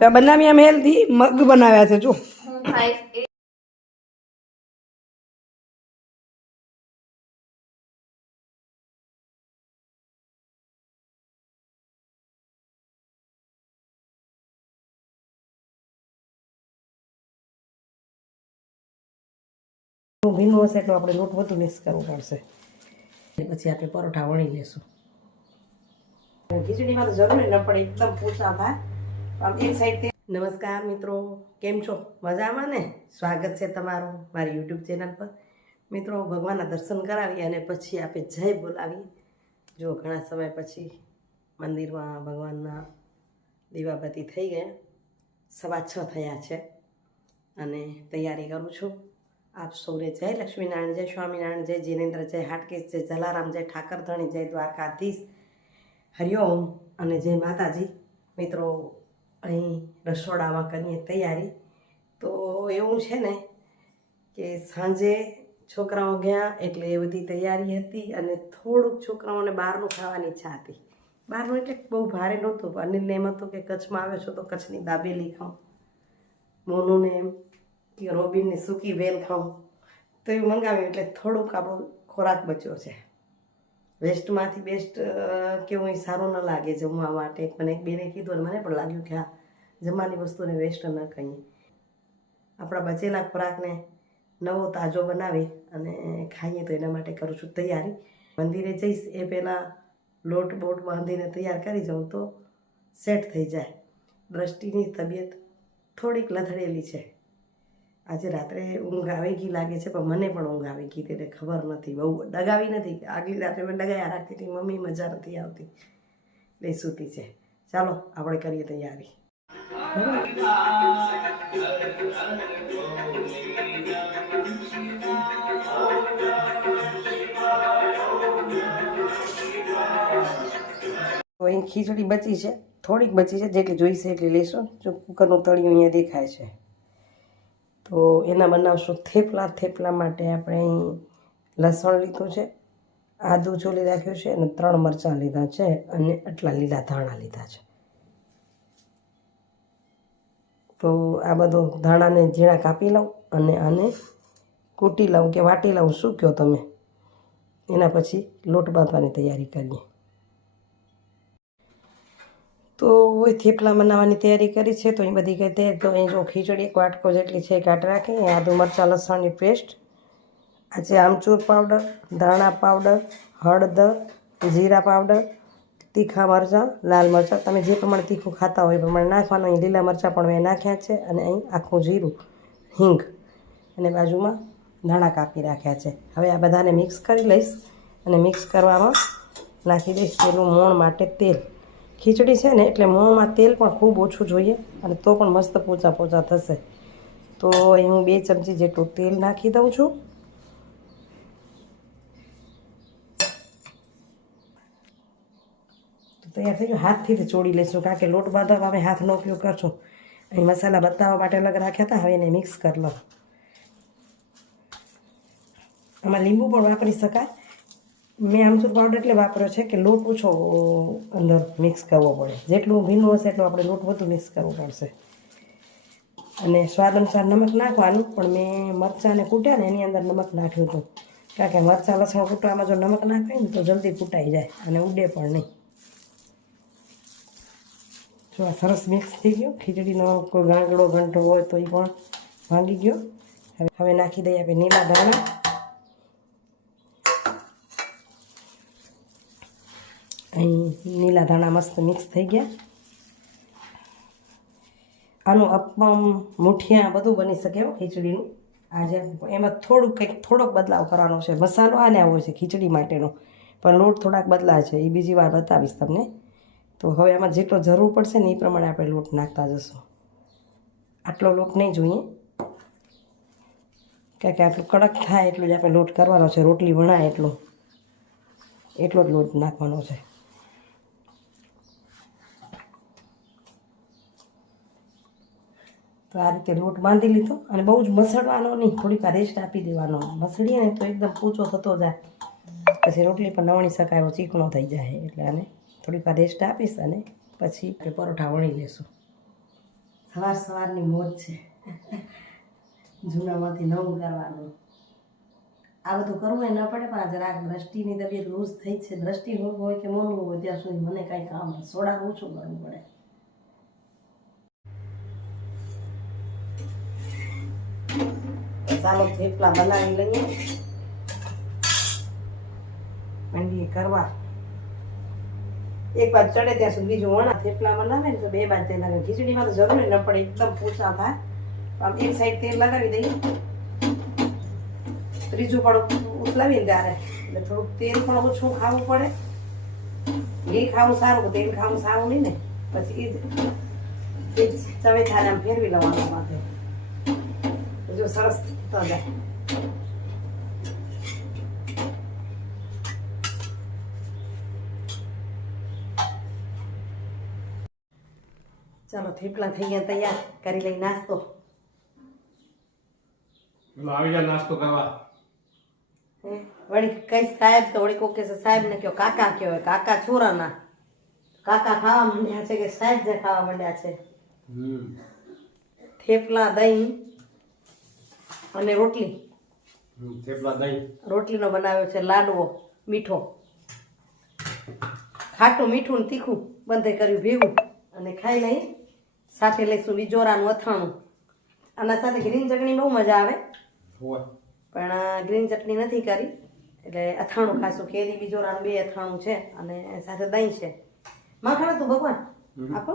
તો બનાવી આમ હેલ્ધી મગ બનાવ્યા છે જો. ભીનું હશે એટલું આપણે લોટ વધુ મિક્સ કરવો પડશે. પછી આપણે પરોઠા વણી લેશું. ખીચડીમાં તો જરૂર ન પડે એકદમ પૂછા થાય. આમ નમસ્કાર મિત્રો, કેમ છો? મજામાં ને? સ્વાગત છે તમારું મારી યુટ્યુબ ચેનલ પર. મિત્રો, ભગવાનના દર્શન કરાવી અને પછી આપણે જય બોલાવી જો ઘણા સમય પછી મંદિરમાં ભગવાનના દીવાબત્તી થઈ ગયા. સવા છ થયા છે અને તૈયારી કરું છું. આપ સૌને જય લક્ષ્મીનારાયણ, જય સ્વામિનારાયણ, જય જીનેન્દ્ર, જય હાટકેશ, જય જલારામ, જય ઠાકરધણી, જય દ્વારકાધીશ. હરિઓમ અને જય માતાજી. મિત્રો અહીં રસોડામાં કરીએ તૈયારી. તો એવું છે ને કે સાંજે છોકરાઓ ગયા એટલે એ બધી તૈયારી હતી અને થોડુંક છોકરાઓને બહારનું ખાવાની ઈચ્છા હતી. બહારનું એટલે બહુ ભારે નહોતું. અનિલને એમ હતું કે કચ્છમાં આવ્યો છો તો કચ્છની દાબેલી ખાઉં. મોનુને એમ કે રોબિનની સૂકી વેલ ખાઉં. તો એ મંગાવ્યું એટલે થોડુંક આપણો ખોરાક બચ્યો છે. વેસ્ટમાંથી બેસ્ટ કેવું એ સારું ન લાગે જમવા માટે. મને એક બેને કીધું અને મને પણ લાગ્યું કે આ જમવાની વસ્તુને વેસ્ટ ન કહીએ આપણા બચેલા ખોરાકને નવો તાજો બનાવી અને ખાઈએ તો એના માટે કરું છું તૈયારી. મંદિરે જઈશ એ પહેલાં લોટ બોટ બાંધીને તૈયાર કરી જાઉં તો સેટ થઈ જાય. દ્રષ્ટિની તબિયત થોડીક લથડેલી છે. આજે રાત્રે ઊંઘ આવી ગઈ લાગે છે, પણ મને પણ ઊંઘ આવી ગઈ તેને ખબર નથી. બહુ ડગાવી નથી. આગલી રાત્રે મેં ડગાયા, રાખતી હતી, મમ્મી મજા નથી આવતી. એટલે સૂતી છે. ચાલો, આપણે કરીએ તૈયારી. અહીં ખીચડી બચી છે. થોડીક બચી છે. જેટલી જોઈશે એટલી લેશું. જો કુકરનું તળિયું અહીંયા દેખાય છે. તો એના બનાવશું થેપલા. થેપલા માટે આપણે અહીં લસણ લીધું છે. આદુ ચોલી રાખ્યું છે અને ત્રણ મરચાં લીધા છે અને આટલા લીલા ધાણા લીધા છે. તો આ બધું ધાણાને ઝીણા કાપી લઉં અને આને કૂટી લઉં કે વાટી લઉં. શું કહો તમે? એના પછી લોટ બાંધવાની તૈયારી કરીએ. તો થેપલા બનાવવાની તૈયારી કરી છે, તો એ બધી કઈ તે અહીં જો ખીચડી એક વાટકો જેટલી છે કાટ રાખી. આદુ મરચાં, લસણની પેસ્ટ આજે આમચૂર પાવડર, ધાણા પાવડર, હળદર, જીરા પાવડર તીખા મરચાં, લાલ મરચાં. તમે જે પ્રમાણે તીખું ખાતા હોય એ પ્રમાણે નાખવાનું. અહીં લીલા મરચાં પણ મેં નાખ્યા છે અને અહીં આખું જીરું, હિંગ અને બાજુમાં ધાણા કાપી રાખ્યા છે. હવે આ બધાને મિક્સ કરી લઈશ અને મિક્સ કરવામાં નાખી દઈશ. પેલું મોણ માટે તેલ. ખીચડી છે ને, એટલે મોણમાં તેલ પણ ખૂબ ઓછું જોઈએ અને તો પણ મસ્ત પોચા પોચા થશે. તો અહીં હું બે ચમચી જેટલું તેલ નાખી દઉં છું. તૈયાર થઈ ગયું હાથથી જ ચોડી લઈશું, કારણ કે લોટ બાંધવા હવે હાથનો ઉપયોગ કરશું. અહીં મસાલા બતાવવા માટે અલગ રાખ્યા હતા, હવે એને મિક્સ કરી લો આમાં લીંબુ પણ વાપરી શકાય. મેં આમચૂર પાવડર એટલે વાપર્યો છે કે લોટ ઓછો અંદર મિક્સ કરવો પડે. જેટલું ભીનું હશે એટલું આપણે લોટ વધુ મિક્સ કરવો પડશે. અને સ્વાદ અનુસાર નમક નાખવાનું, પણ મેં મરચાંને કૂટ્યા ને એની અંદર નમક નાખ્યું હતું. કારણ કે મરચાં લસણ કૂટવામાં જો નમક નાખાય ને તો જલ્દી કૂટાઈ જાય અને ઉડે પણ નહીં. જો આ સરસ મિક્સ થઈ ગયો. ખીચડીનો કોઈ ગાંગડો, ઘંટો હોય તો એ પણ ભાંગી ગયો. હવે નાખી દઈએ આપણે લીલા ધાણા. અહીં લીલા ધાણા મસ્ત મિક્સ થઈ ગયા. આનું અપમ, મુઠિયા બધું બની શકે એવું ખીચડીનું. આજે એમાં થોડુંક કંઈક થોડોક બદલાવ કરવાનો છે. મસાલો આને આવો છે ખીચડી માટેનો. પણ લોટ થોડાક બદલાય છે. એ બીજી વાર બતાવીશ તમને. તો હવે આમાં જેટલો જરૂર પડશે ને એ પ્રમાણે આપણે લોટ નાખતા જશું. આટલો લોટ નહીં જોઈએ. કારણ કે આટલું કડક થાય એટલું જ આપણે લોટ કરવાનો છે. રોટલી વણાય એટલું. એટલો જ લોટ નાખવાનો છે. તો આ રીતે લોટ બાંધી લીધો અને બહુ જ મસળવાનો નહીં. થોડીક રેસ્ટ આપી દેવાનો. મસળીએ ને તો એકદમ પૂચો થતો જાય. પછી રોટલી પણ નવણી શકાય એવો ચીકણો થઈ જાય એટલે આને થોડીક રેસ્ટ આપીશ અને પછી પરોઠા વણી લેશું. સવાર સવારની મોજ છે. જૂનામાંથી નવું કરવાનું આ બધું કરવું એ ન પડે, પણ આજે જરાક દ્રષ્ટિની તબિયત લૂઝ થઈ છે. દ્રષ્ટિ હોય હોય કે મોનું હોય, ત્યાં સુધી મને કાંઈ કામ સોડા ઓછું કરવું પડે. ચાલો, થેપલા બનાવી લઈએ. કરવા. એક બાદ ચડે ત્યાં સુધી બીજું વણા થેપલા બનાવે ને તો બે બાદ તેલ લગાવે ખીચડીમાં તો જરૂર ન પડે, એકદમ પૂછા થાય. આમ એક સાઈડ તેલ લગાવી દઈએ. ત્રીજું પણ ઉથલાવીએ ને ત્યારે. એટલે થોડુંક તેલ પણ ઓછું ખાવું પડે. ઘી ખાવું સારું, તેલ ખાવું સારું નહીં ને. પછી એ જ એ જ ચવેથાને આમ ફેરવી લેવાનું માથે જો સરસ તો જાય. ચાલો થેપલા થઈ ગયા તૈયાર કરી લઈ નાસ્તો. આવી જા નાસ્તો કરવા. વળી કઈ સાહેબ તો વળી કોકે સાહેબ ને કયો કાકા કયો કાકા છોરાના. કાકા ખાવા માંડ્યા છે કે સાહેબ જે ખાવા માંડ્યા છે? થેપલા દહીં અને રોટલી. થેપલા દહીં. રોટલીનો બનાવ્યો છે લાડવો મીઠો. ખાટું મીઠું ને તીખું બંધે કર્યું ભેગું અને ખાઈ લઈ સાથે લઈશું બીજોરાનું અથાણું આના સાથે ગ્રીન ચટણી બહુ મજા આવે. પણ ગ્રીન ચટણી નથી કરી. એટલે અથાણું ખાશું. કેરી બીજોરાનું બે અથાણું છે અને સાથે દહીં છે. માખણ હતું ભગવાન? આપો.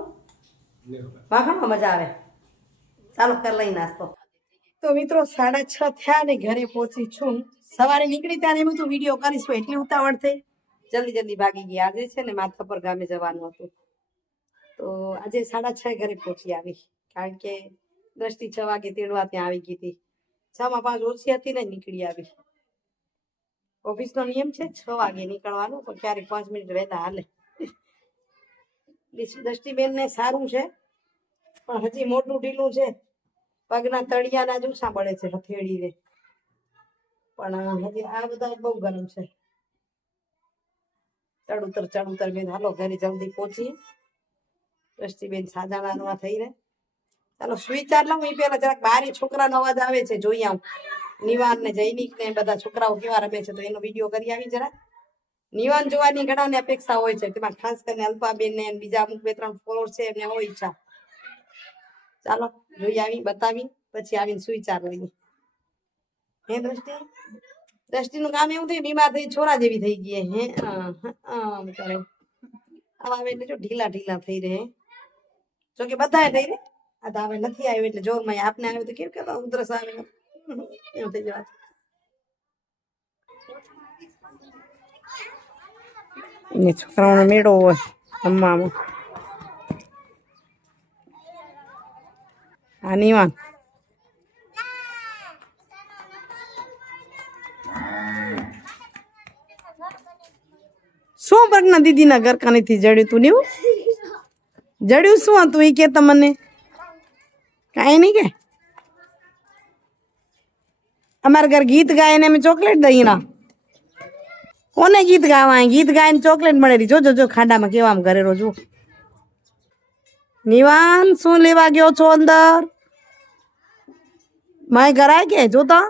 માખણમાં મજા આવે. ચાલો કર લઈ નાસ્તો. તો મિત્રો સાડા છ થયા ને ઘરે પહોંચી છું. સવારે નીકળી ત્યારે એમ તો વીડિયો કરીશું એટલી ઉતાવળ થઈ. જલ્દી જલ્દી ભાગી ગઈ આજે છે ને માથા પર ગામે જવાનું હતું. તો આજે સાડા છ ઘરે પહોંચી આવી. કારણ કે દ્રષ્ટિ છ વાગે તેડવા ત્યાં આવી ગઈ હતી. છ માં પાંચ ઓછી હતી ને નીકળી આવી. ઓફિસનો નિયમ છે છ વાગે નીકળવાનું, પણ ક્યારેક પાંચ મિનિટ વહેલા હાલે. દ્રષ્ટિબેન ને સારું છે, પણ હજી મોટું ઢીલું છે. પગના તળિયાના જ ઊંચા પડે છે હથેળીને. પણ હજી આ બધા બહુ ગરમ છે. ચડ ઉતર ચડ ઉતર બેન, હાલો, ઘરે જલ્દી પહોંચીએ. દ્રષ્ટિબેન સાજાણા થઈ રહે. ચાલો સુઈ ચાર લઉં એ પેલા જરાક બારી છોકરાનો અવાજ આવે છે જોઈ આવું. નિવાન ને જૈનિક ને બધા છોકરાઓ કેવા રમે છે તો એનો વીડિયો કરી આવી જરા નિવાન જોવાની ઘણાને અપેક્ષા હોય છે તેમાં ખાસ કરીને અલ્પાબેન ને બીજા અમુક બે ત્રણ ફોલોર છે એમને હોય ઈચ્છા. ચાલો જોઈ આવી બતાવી પછી આવીને સુઈ ચાર લઈએ. હે દ્રષ્ટિ? દ્રષ્ટિનું કામ એવું થયું બીમાર થઈ છોરા જેવી થઈ ગઈ હે અ, અ, બિચારે આવા આવે એટલે જો ઢીલા ઢીલા થઈ રહે. જો કે બધાએ થઈ રે આ દાવે નથી આવ્યો એટલે જોરમાં આપને આવ્યો તો કેમ કે ઉધરસ આવે? એવું થઈ જવા ને છોકરાઓનો મેળો હોય રમવામાં. આ નિવાન શું પગના દીદીના ગરકાનીથી જડ્યું તું નેવું? જડ્યું શું હતું એ કે તમને કાંઈ નહીં કે. અમારા ઘર ગીત ગાય ને અમે ચોકલેટ દઈએ ના. કોને ગીત ગાવા ગીત ગાય ને ચોકલેટ મળેલી જો જો, ખાડામાં કેવા આમ ઘરે રોજો નિવાન શું લેવા ગયો છો અંદર? માય ઘરાય કે? જોતા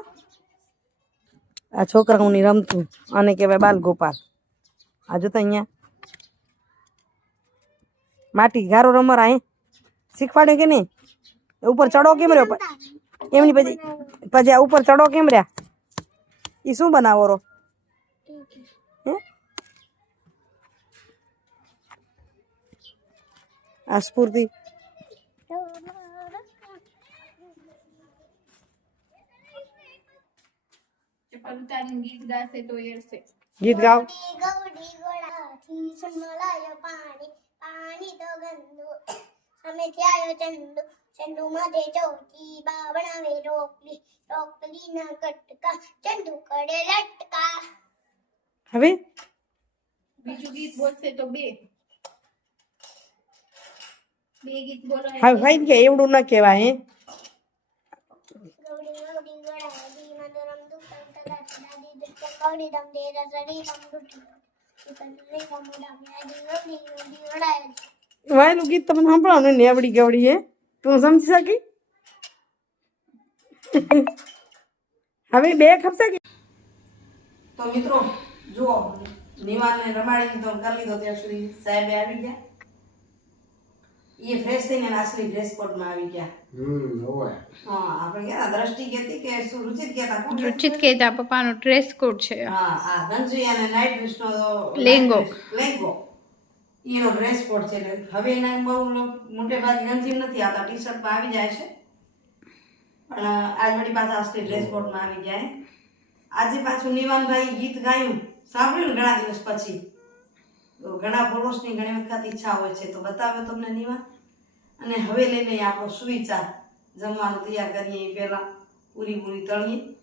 આ છોકરાઓની રમતું. અને કહેવાય બાલ ગોપાલ આ જોતા અહીંયા માટી ગારો રમર અહીં શીખવાડે કે નહીં? ઉપર ચડો કેમ રહ્યો? એમની પછી પછી ઉપર ચડો કેમ રહ્યા? એ શું બનાવો રો? આ સ્ફૂર્તિ. ગીત ગાવ ગીત ગાઓ. ગંદુ અમે થયાયો ચંદુ ચંદુ મધે ચોકી બા બનાવે રોકલી રોકલી ના કટકા ચંદુ કરે લટકા હવે બીજું ગીત બોલશે તો બે બે ગીત બોલો હવે ભાઈ કે એવડું ન કહેવાય હે ગૌડી ગૌડી ગોળાથી મધુરમ દુઃખમ તદા દાદી દુઃખ ગૌડી દમ દે રસડી દમ દુઃખ વાયલું ગીત તમને સંભળાવો ને એવડી ગવડી હે. તું સમજી શકી? હવે બે ખપશે કે તો મિત્રો, જુઓ નિવાનને રમાડીને તો કરી લીધો. ત્યાં સુધી સાહેબે આવી ગયા. એ ફ્રેશ થઈને એના અસલી ડ્રેસ કોડમાં આવી ગયા. હમ હોય હા આપણે કહેતા દ્રષ્ટિ કહેતી કે શું રુચિત કહેતા કોણ રુચિત કહેતા પપ્પાનો ડ્રેસ કોડ છે. હા આ ગંજી અને નાઇટ ડ્રેસનો લેંગો. લેંગો. એનો ડ્રેસ કોડ છે એટલે હવે એના બહુ મોટે ભાગે ગંજી નથી આવતા ટી શર્ટમાં આવી જાય છે. પણ આજ વળી પાછા અસલી ડ્રેસ કોડમાં આવી જાય. આજે પાછું નિવાનભાઈ ગીત ગાયું. સાંભળ્યું ને ઘણા દિવસ પછી? ઘણા પુરુષની ઘણી વખત ઈચ્છા હોય છે. તો બતાવ્યો તમને નિવાન અને હવે લઈને આપણો સુવિચાર જમવાનું તૈયાર કરીએ. એ પહેલાં પૂરી પૂરી તળીએ.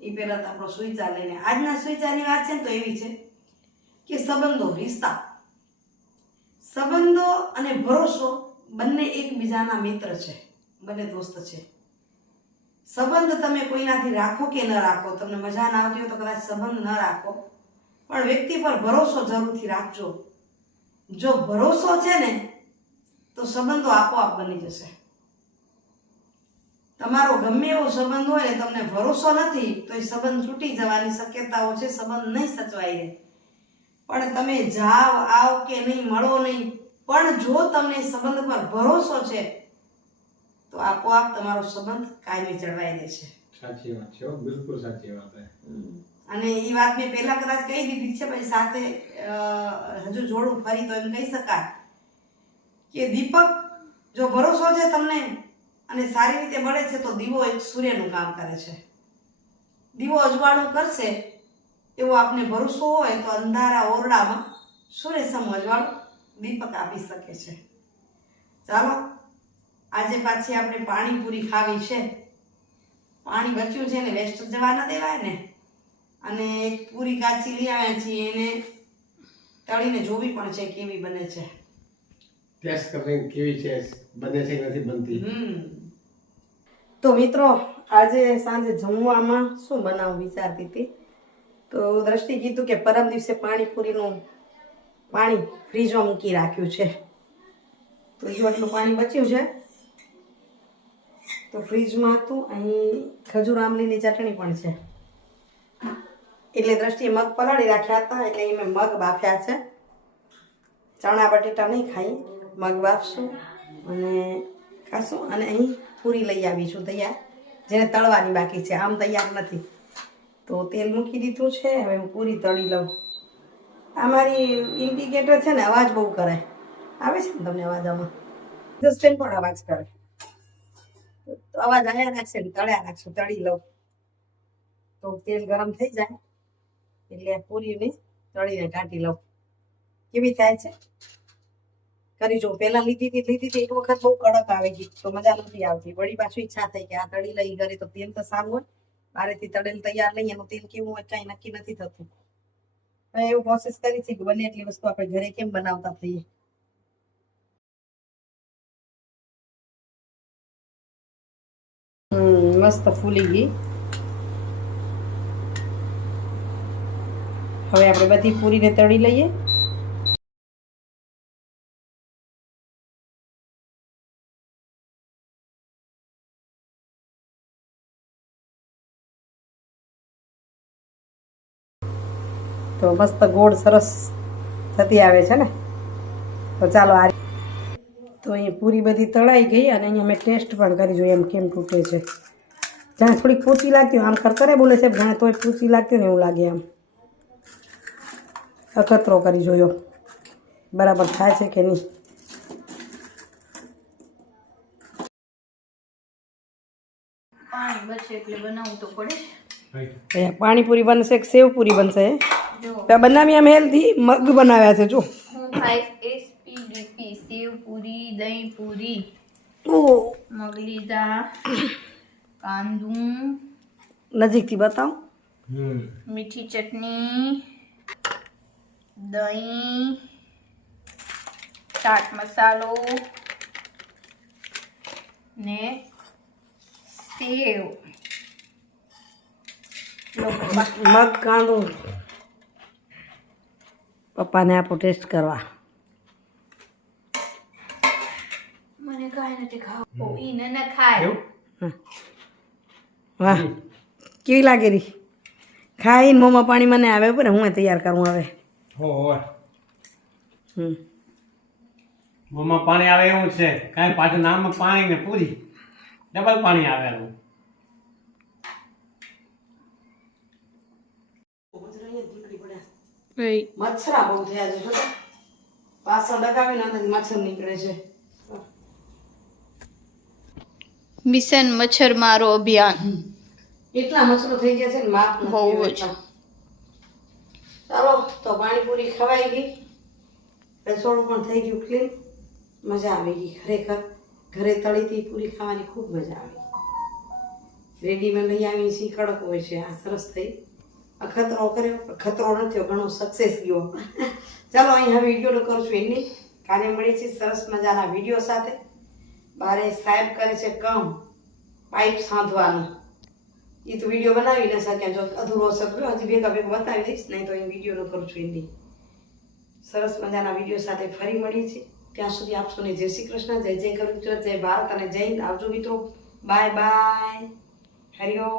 એ પહેલાં તો આપણો સુવિચાર લઈને. આજના સુવિચારની વાત છે ને તો એવી છે કે સંબંધો, રિશ્તા. સંબંધો અને ભરોસો બંને એકબીજાના મિત્ર છે. બંને દોસ્ત છે. સંબંધ તમે કોઈનાથી રાખો કે ન રાખો? તમને મજા ના આવતી હોય તો કદાચ સંબંધ ન રાખો. પણ વ્યક્તિ પર ભરોસો જરૂરથી રાખજો. જો ભરોસો છે ને તો સંબંધો આપોઆપ બની જશે. તમારો ગમે એવો સંબંધ હોય ને તમને ભરોસો નથી તો એ સંબંધ તૂટી જવાની શક્યતાઓ છે સંબંધ નહીં સચવાઈ રહે પણ તમે જાઓ આવ કે નહીં મળો નહીં પણ જો તમને સંબંધ પર ભરોસો છે તો આપોઆપ તમારો સંબંધ કાયમી જળવાઈ રહેશે. સાચી વાત છે બિલકુલ સાચી વાત છે અને એ વાત મેં પહેલાં કદાચ કહી દીધી છે પછી સાથે હજુ જોડું ફરી તો એમ કહી શકાય કે દીપક જો ભરોસો છે તમને અને સારી રીતે મળે છે, તો દીવો એક સૂર્યનું કામ કરે છે. દીવો અજવાળું કરશે એવો આપને ભરોસો હોય તો અંધારા ઓરડામાં સૂર્ય સમ અજવાળું દીપક આપી શકે છે. ચાલો, આજે પાછી આપણે પાણીપુરી ખાવી છે. પાણી બચ્યું છે ને વેસ્ટ જવા ન દેવાય ને? અને પૂરી કાચી લઈ આવ્યા છીએ એને તળીને જોવી પણ છે કેવી બને છે. ટેસ્ટ કરીને કેવી છે બને છે નથી બનતી? તો મિત્રો આજે સાંજે જમવામાં શું બનાવું વિચારતી હતી? તો દ્રષ્ટિ કીધું કે પરમ દિવસે પાણીપુરીનું પાણી ફ્રીજમાં મૂકી રાખ્યું છે. તો જો આટલું પાણી બચ્યું છે તો ફ્રીજમાં હતું અહીં ખજૂર આંબલીની ચટણી પણ છે. એટલે દ્રષ્ટિએ મગ પલાળી રાખ્યા હતા એટલે એ મેં મગ બાફ્યા છે. ચણા બટેટા નહીં ખાઈ, મગ બાફશું અને ખાશું અને અહીં પૂરી લઈ આવી છું તૈયાર, જેને તળવાની બાકી છે. આમ તૈયાર નથી. તો તેલ મૂકી દીધું છે, હવે હું પૂરી તળી લઉં. આ મારી ઇન્ડિકેટર છે ને, અવાજ બહુ કરે. આવે છે ને તમને અવાજ આમાં? સ્ટેન્ડ પણ અવાજ કરે. તો અવાજ આવ્યા રાખશે ને, તળ્યા રાખશું, તળી લઉં. તો તેલ ગરમ થઈ જાય. એટલે પૂરીને તળીને કાઢી લઉં. કેવી થાય છે? કરી જો પહેલા લીધી હતી લીધી હતી, એક વખત બહુ કડક આવી ગઈ, તો મજા નથી આવતી. વળી પાછું ઈચ્છા થઈ કે આ તળી લઈ ઘરે, તો તેલ તો સારું હોય. બારેથી તળેલ તૈયાર લઈ એનું તેલ કેવું હોય કાંઈ નક્કી નથી થતું. એવું પ્રોસેસ કરી છે કે બને એટલી વસ્તુ આપણે ઘરે કેમ બનાવતા થઈએ? મસ્ત ફૂલી ગઈ. હવે આપણે બધી પૂરીને તળી લઈએ. તો મસ્ત ગોળ સરસ થતી આવે છે ને? તો ચાલો આ તો અહીંયા પૂરી બધી તળાઈ ગઈ અને અહીંયા મેં ટેસ્ટ પણ કરી જોઈએ એમ કેમ તૂટે છે. જ્યાં થોડીક પૂછી લાગતી આમ કરકરે બોલે છે જ્યાં તોય પૂછી લાગતી ને એવું લાગે આમ. અખતરો કરી જોયો. બરાબર થાય છે કે નહીં? પાણી બચે એટલે બનાવવું તો પડે Right. પાણીપુરી બનશે કે સેવપુરી બનશે બનાવી આમ હેલ્ધી મગ બનાવ્યા છે જો. હું ખાઈશ એસપીડીપી સેવ દહીં પૂરી ઓહ મગ લીધા કાંદું. નજીકથી બતાવો. મીઠી ચટણી. દહીં ચાટ મસાલો ને સેવ. મગ કાંદો. પપ્પાને આપો ટેસ્ટ કરવા. મને કાંઈ નથી ખાવો. ઈ ન ખાય. વાહ. કેવી લાગે રી ખાઈને મોંમાં પાણી મને આવે પણ હું તૈયાર કરું હવે. હો હો હમ. મોંમાં પાણી આવે એવું છે. કાંઈ પાછું નામમાં પાણી ને પૂરી. ડબલ પાણી આવેલું. મચ્છરા બહુ થયા છે પાછળ લગાવીને મચ્છર નીકળે છે. મિશન મચ્છર મારો અભિયાન એટલા મચ્છરો થઈ ગયા છે ને માપ બહુ જ. ચાલો, તો પાણીપુરી ખવાઈ ગઈ. રસોડું પણ થઈ ગયું ક્લીન મજા આવી ગઈ ખરેખર. ઘરે તળીતી પૂરી ખાવાની ખૂબ મજા આવી. રેડીમેડ લઈ આવી સી કડક હોય છે. આ સરસ થઈ. અખતરો કર્યો. ખતરો નથી થયો. ઘણો સક્સેસ ગયો. ચાલો, અહીં હવે વીડિયો કરું છું એની કાલે મળીએ છીએ સરસ મજાના વીડિયો સાથે. બારે સાહેબ કરે છે કમ પાઇપ સાંધવાનું. એ તો વીડિયો બનાવી ન શક્યા જો અધૂરો શક્યો હજી ભેગા ભેગા બતાવી દઈશ, નહીં તો એ વિડીયોનો કરું છું એની સરસ મજાના વીડિયો સાથે ફરી મળીએ છીએ. ત્યાં સુધી આપ સૌને જય શ્રી કૃષ્ણ, જય જય કરું જય ભારત અને જય આવજો મિત્રો. Bye bye. હરિઓમ